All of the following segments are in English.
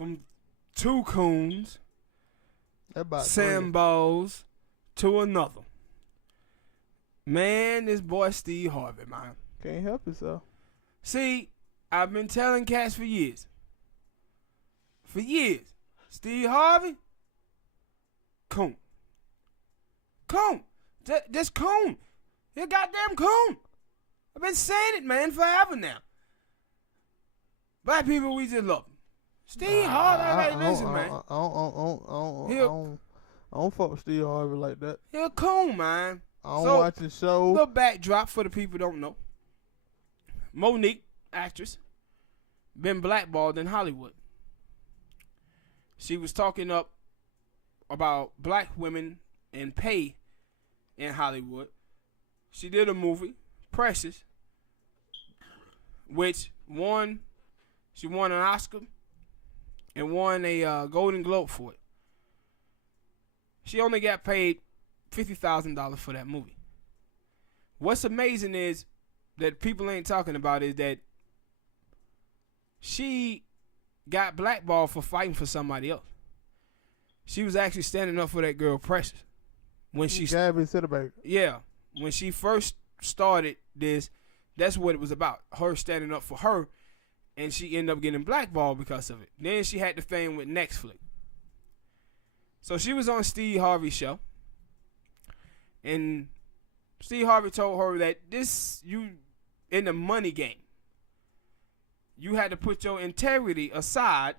from two coons, About Sambos, to another. Man, this boy Steve Harvey, man. Can't help yourself. See, I've been telling cats for years. For years. Steve Harvey, coon. Coon. Just coon. You're a goddamn coon. I've been saying it, man, forever now. Black people, we just love him. Steve Harvey, listen, man. I don't fuck with Steve Harvey like that. He a coon, man. I don't watch his show. Little backdrop for the people who don't know. Monique, actress, been blackballed in Hollywood. She was talking up about black women and pay in Hollywood. She did a movie, Precious, which she won an Oscar and won a Golden Globe for it. She only got paid $50,000 for that movie. What's amazing is that people ain't talking about is that she got blackballed for fighting for somebody else. She was actually standing up for that girl Precious. When she Gabby Sidibaker. Yeah. When she first started this, that's what it was about. Her standing up for her, and she ended up getting blackballed because of it. Then she had the thing with Netflix. So she was on Steve Harvey's show. And Steve Harvey told her that you in the money game. You had to put your integrity aside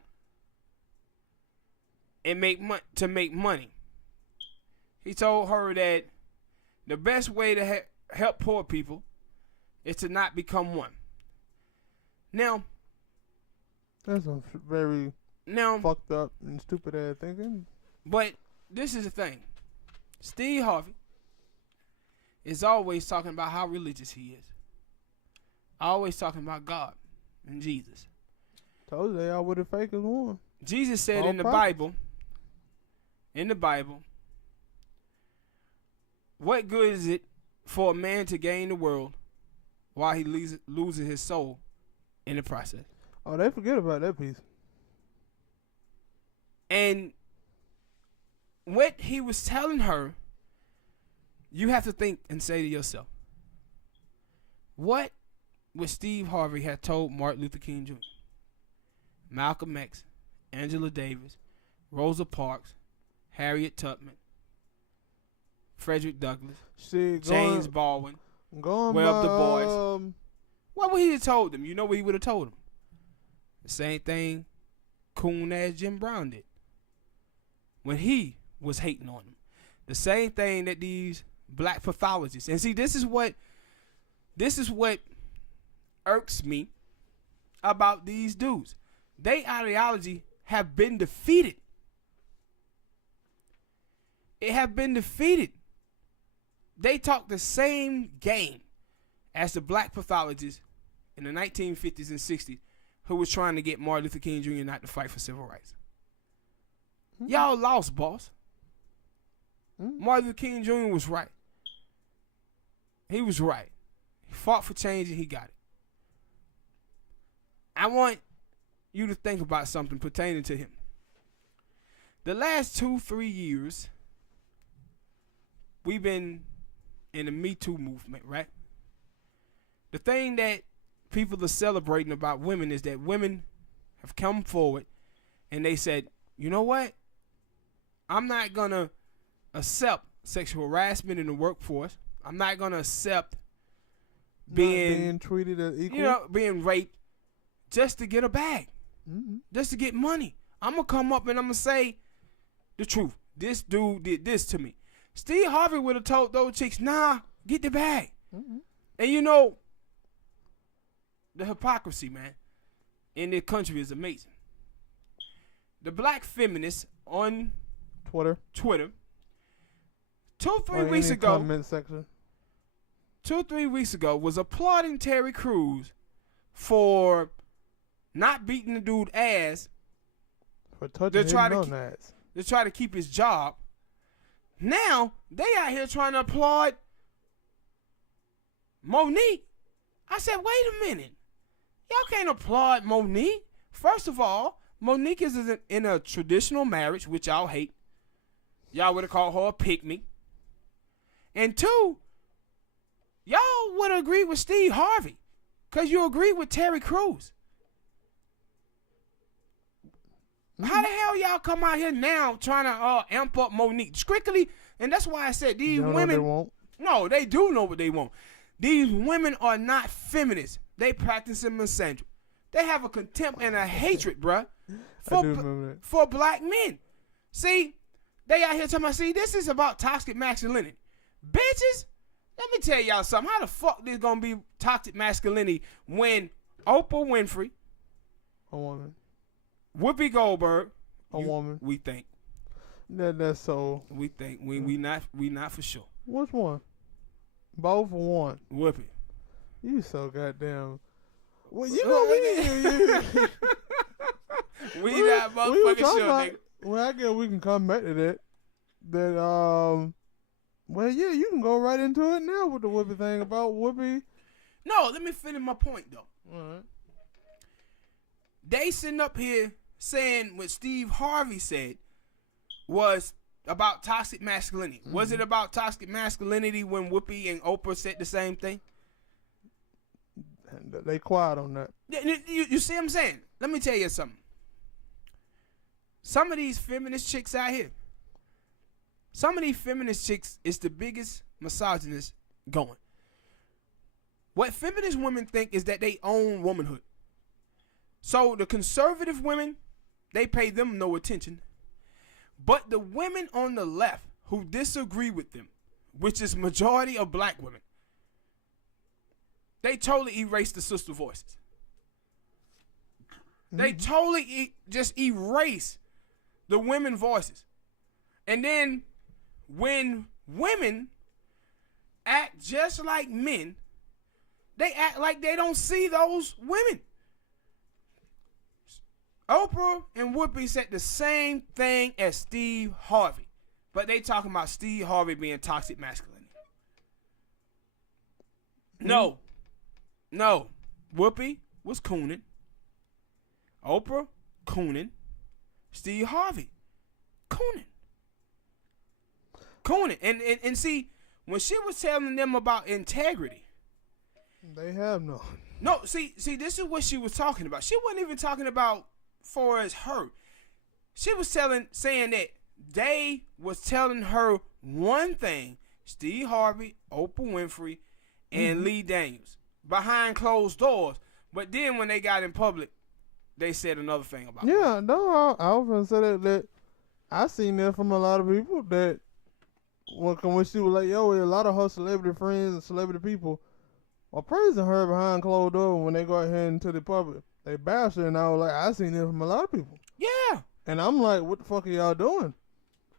and make money. He told her that the best way to help poor people is to not become one. Now, that's a very fucked up and stupid ass thinking. But this is the thing. Steve Harvey is always talking about how religious he is. Always talking about God and Jesus. Told you they all with the fakers one. Jesus said all in the Bible, what good is it for a man to gain the world while he loses his soul in the process? Oh, they forget about that piece. And what he was telling her, you have to think and say to yourself, what would Steve Harvey have told Martin Luther King Jr., Malcolm X, Angela Davis, Rosa Parks, Harriet Tubman, Frederick Douglass, James Baldwin, Webb Du Bois? What would he have told them? You know what he would have told them? The same thing coon ass Jim Brown did when he was hating on them. The same thing that these black pathologists, and see, this is what irks me about these dudes. Their ideology have been defeated. It have been defeated. They talk the same game as the black pathologists in the 1950s and 60s who was trying to get Martin Luther King Jr. not to fight for civil rights. Y'all lost, boss. Martin Luther King Jr. was right. He was right. He fought for change and he got it. I want you to think about something pertaining to him. The last 2-3 years, we've been in the Me Too movement, right? The thing that people are celebrating about women is that women have come forward and they said, you know what? I'm not going to accept sexual harassment in the workforce. I'm not going to accept being treated as equal. You know, being raped just to get a bag. Just to get money. I'm going to come up and I'm going to say the truth. This dude did this to me. Steve Harvey would have told those chicks, nah, get the bag. And you know, the hypocrisy, man, in this country is amazing. The black feminists on Twitter 2-3 weeks ago, comment section. 2-3 weeks ago, was applauding Terry Crews for not beating the dude ass for touching his ass. To try to keep his job. Now they out here trying to applaud Monique. I said, wait a minute, y'all can't applaud Monique. First of all, Monique is in a traditional marriage, which y'all hate. Y'all would have called her a pick-me. And 2, y'all would agree with Steve Harvey because you agree with Terry Crews. How the hell y'all come out here now trying to amp up Monique? Strictly, and that's why I said these women. They won't. No, they do know what they want. These women are not feminists. They practicing misandry. They have a contempt and a hatred, bruh, for black men. See, they out here talking about, see, this is about toxic masculinity. Bitches, let me tell y'all something. How the fuck this gonna be toxic masculinity when Oprah Winfrey, a woman, Whoopi Goldberg, a woman, we think. That's so. We think we not for sure. Which one? Both or one? Whoopi. You so goddamn. Well, you know we not motherfucking sure, nigga. Well, I guess we can come back to that. Well, yeah, you can go right into it now with the Whoopi thing about Whoopi. No, let me finish my point though. All right. They sitting up here saying what Steve Harvey said was about toxic masculinity. Mm-hmm. Was it about toxic masculinity when Whoopi and Oprah said the same thing? They quiet on that. You see what I'm saying? Let me tell you something. Some of these feminist chicks out here, is the biggest misogynist going. What feminist women think is that they own womanhood. So the conservative women, they pay them no attention. But the women on the left who disagree with them, which is majority of black women, they totally erase the sister voices. Mm-hmm. They totally just erase the women voices. And then when women act just like men, they act like they don't see those women. Oprah and Whoopi said the same thing as Steve Harvey, but they talking about Steve Harvey being toxic masculinity. No. Whoopi was cooning. Oprah, cooning. Steve Harvey, cooning. And see, when she was telling them about integrity, they have none. No, see, this is what she was talking about. She wasn't even talking about for as her. She was saying that they was telling her one thing, Steve Harvey, Oprah Winfrey, and Lee Daniels, behind closed doors. But then when they got in public, they said another thing about it. Yeah, no, I was going to say that I seen that from a lot of people that when she was like, yo, a lot of her celebrity friends and celebrity people are praising her behind closed doors when they go ahead into the public. They bash her, and I was like, I seen it from a lot of people. Yeah. And I'm like, what the fuck are y'all doing?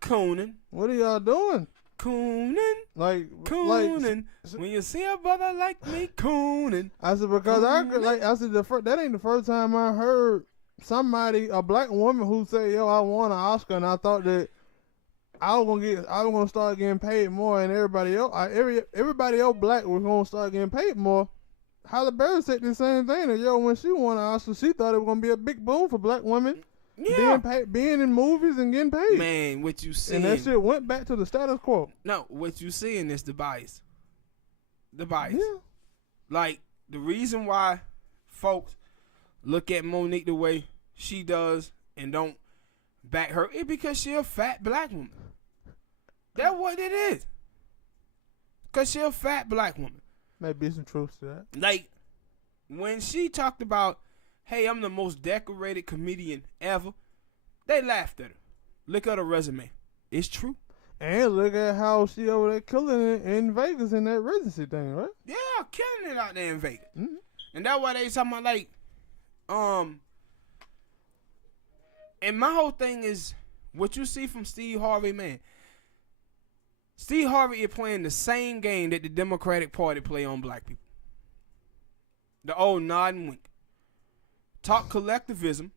Cooning. What are y'all doing? Cooning. Cooning. When you see a brother like me, cooning. I said, because I said, that ain't the first time I heard somebody, a black woman who said, yo, I won an Oscar, and I thought that I was gonna start getting paid more, and everybody else black was gonna start getting paid more. Halle Berry said the same thing. That yo, when she won an Oscar, she thought it was gonna be a big boom for black women. Yeah, being in movies and getting paid. Man, what you see? And that shit went back to the status quo. No, what you seeing is the bias. The bias. Yeah. Like the reason why folks look at Monique the way she does and don't back her is because she a fat black woman. That's what it is. Cause she a fat black woman. Maybe some truth to that. Like when she talked about, hey, I'm the most decorated comedian ever, they laughed at her. Look at her resume. It's true. And look at how she over there killing it in Vegas in that residency thing, right? Yeah, killing it out there in Vegas. Mm-hmm. And that's why they talking about like, and my whole thing is what you see from Steve Harvey, man. Steve Harvey is playing the same game that the Democratic Party play on black people. The old nod and wink. Talk collectivism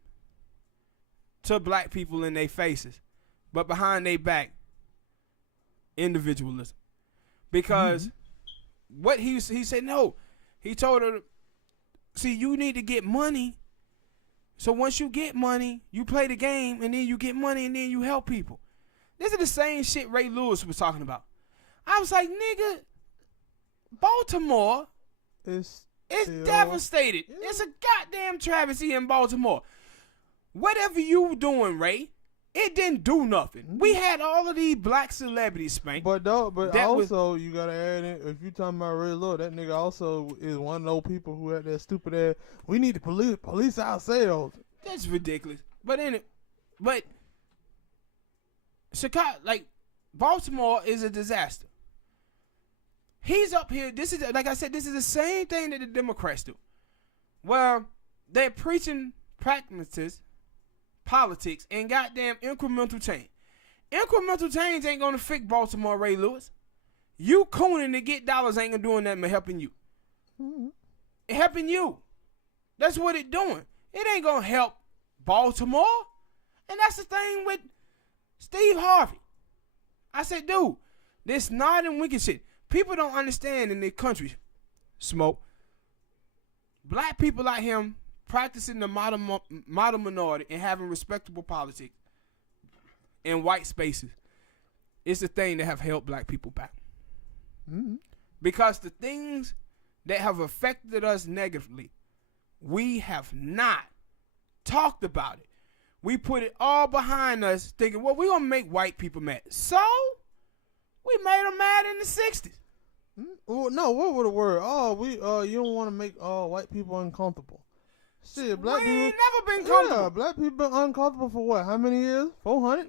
to black people in their faces, but behind their back, individualism. Because what he said, no, he told her, see, you need to get money So once you get money, you play the game, and then you get money, and then you help people. This is the same shit Ray Lewis was talking about. I was like, nigga, Baltimore is devastated. Yeah. It's a goddamn travesty in Baltimore. Whatever you doing, Ray, it didn't do nothing. We had all of these black celebrities, Spank. But also you gotta add in, if you talking about Ray Lewis, that nigga also is one of those people who had that stupid ass. We need to police ourselves. That's ridiculous. But Chicago, like Baltimore, is a disaster. He's up here. This is, like I said, this is the same thing that the Democrats do, where they're preaching pragmatists, politics, and goddamn incremental change. Incremental change ain't gonna fix Baltimore, Ray Lewis. You cooning to get dollars ain't gonna do nothing but helping you. Mm-hmm. It helping you. That's what it doing. It ain't gonna help Baltimore. And that's the thing with Steve Harvey. I said, dude, this not and wicked shit. People don't understand in their country, Smoke. Black people like him practicing the modern minority and having respectable politics in white spaces is the thing that have held black people back. Mm-hmm. Because the things that have affected us negatively, we have not talked about it. We put it all behind us thinking, well, we're going to make white people mad. So, we made them mad in the 60s. Well, no, what would the word? You don't want to make white people uncomfortable. Shit, black we people ain't never been comfortable. Yeah, black people been uncomfortable for what? How many years? 400?